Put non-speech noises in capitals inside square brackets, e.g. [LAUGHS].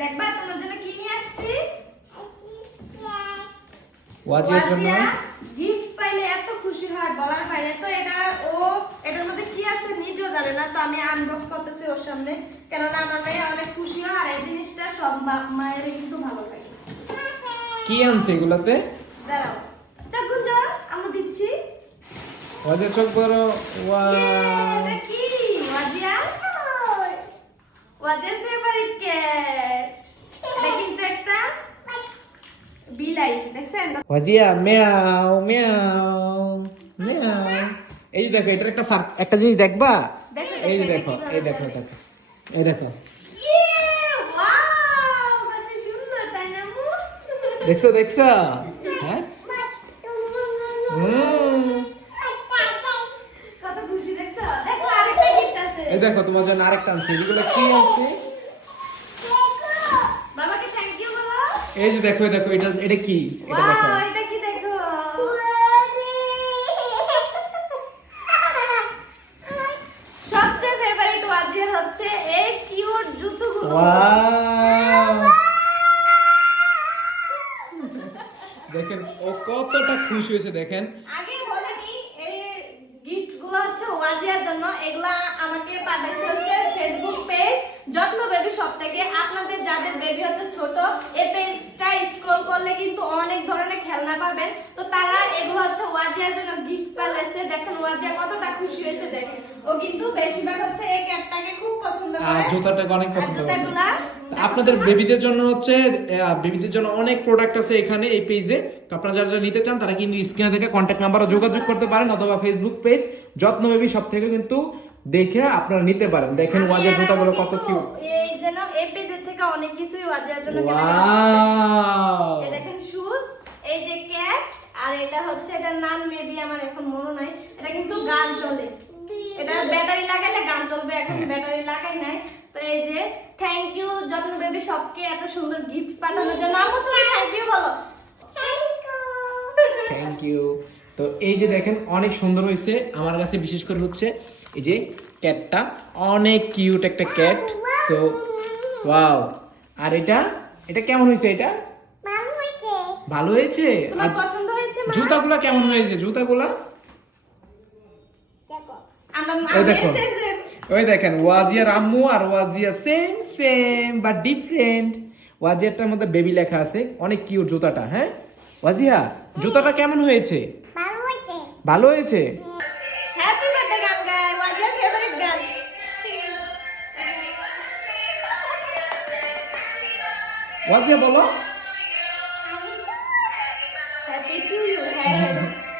দেখবা তোমার জন্য কি নিয়ে আসছি? ওয়াজিয়ার গিফট পাইলে এত খুশি হয় বলার বাইরে। তো এটা ও এটার মধ্যে কি আছে নিজেও জানে না তো আমি আনবক্স করতেছি ওর সামনে। কেননা আমার মেয়ে অনেক খুশি হয় আর এই জিনিসটা সব মায়ের কিন্তু ভালো লাগে। কি আনছে এগুলাতে? দাঁড়াও। চোখ গুঁজো আমি দিচ্ছি। ওয়াজিয়া চোখ বড় ইয়ে, ওয়া কি? ওয়াজিয়া ওয়াজিয়ার ফেভারিট ক্যাট এটা কিন্তু একটা বিলাই দেখছেন ওয়াজিয়া মিয়াও মিয়াও মিয়াও এই যে দেখো এটার একটা একটা জিনিস দেখবা? এই যে দেখো, এই দেখো দেখো এই দেখো? দেখছ দেখছ হ্যাঁ হুম। কত খুশি দেখছ দেখো আরেকটা গিফট আছে এই দেখো তোমার জন্য আরেকটা আনছি। এগুলো কি বলো। এই যে দেখো দেখো এটা এটা কি? এটা দেখো। এটা কি দেখো? সবচেয়ে ফেভারিট ওয়াজিয়ার হচ্ছে এই কিউট জুতোগুলো। [LAUGHS] দেখেন ও কতটা খুশি হয়েছে দেখেন। গিফট হচ্ছে ওয়াজিয়ার জন্য। এগুলা আমাকে পাঠাইছে হচ্ছে ফেসবুক পেজ যত্ন বেবি সব থেকে। আপনাদের যাদের বেবি হচ্ছে ছোট এই পেজটা স্ক্রল করলে কিন্তু অনেক ধরনের খেলনা পাবেন। তো তারা এগুলো হচ্ছে ওয়াজিয়ার জন্য গিফট পাঠাইছে। দেখেন ওয়াজিয়া কতটা খুশি হয়েছে দেখেন। ও কিন্তু বেশিরভাগ হচ্ছে এই আর জুতাটাকে অনেক পছন্দ করে আপনাদের বেবিদের জন্য হচ্ছে বেবিদের জন্য অনেক প্রোডাক্ট আছে এখানে এই পেজে আপনারা যারা যারা নিতে চান তারা কিন্তু স্ক্রিনে থেকে কন্ট্যাক্ট নাম্বারও যোগাযোগ করতে পারেন অথবা ফেসবুক পেজ যত্ন বেবি সব থেকে কিন্তু দেখে আপনারা নিতে পারেন। দেখেন ওয়াজের জুতাগুলো কত কিউট এই যেন এই পেজের থেকে অনেক কিছুই জন্য ওয়াও এই দেখেন শুজ এই যে ক্যাট আর এটা হচ্ছে এটার নাম মেবি আমার এখন মনে নাই। এটা কিন্তু গান চলে এটা ব্যাটারি লাগাইলে গান চলবে এখন হ্যাঁ। ব্যাটারি লাগাই নাই। তো এই যে থ্যাংক ইউ যত্ন বেবি সবকে এত সুন্দর গিফট পাঠানোর জন্য। আমু তুমি থ্যাংক ইউ বলো। থ্যাংক ইউ তো এই যে দেখেন অনেক সুন্দর হয়েছে। আমার কাছে বিশেষ করে হচ্ছে এই যে ক্যাটটা অনেক কিউট একটা ক্যাট। তো ওয়াও আর এটা এটা কেমন হয়েছে এটা? ভালো হয়েছে। তোমার পছন্দ হয়েছে মা? জুতাগুলো কেমন হয়েছে? জুতাগুলো? আমি দেখো। ওই দেখেন ওয়াজিয়ার আম্মু আর Wazia same same but different ওয়াজিয়ারটার মধ্যে বেবি লেখা আছে অনেক কিউট জুতাটা হ্যাঁ? ওয়াজিয়া জুতাটা কেমন হয়েছে? ভালো হয়েছে। হ্যাপি বার্থডে গান গায় ওয়াজিয়ার ফেভারিট গান ওয়াজিয়া বলো। Happy to you happy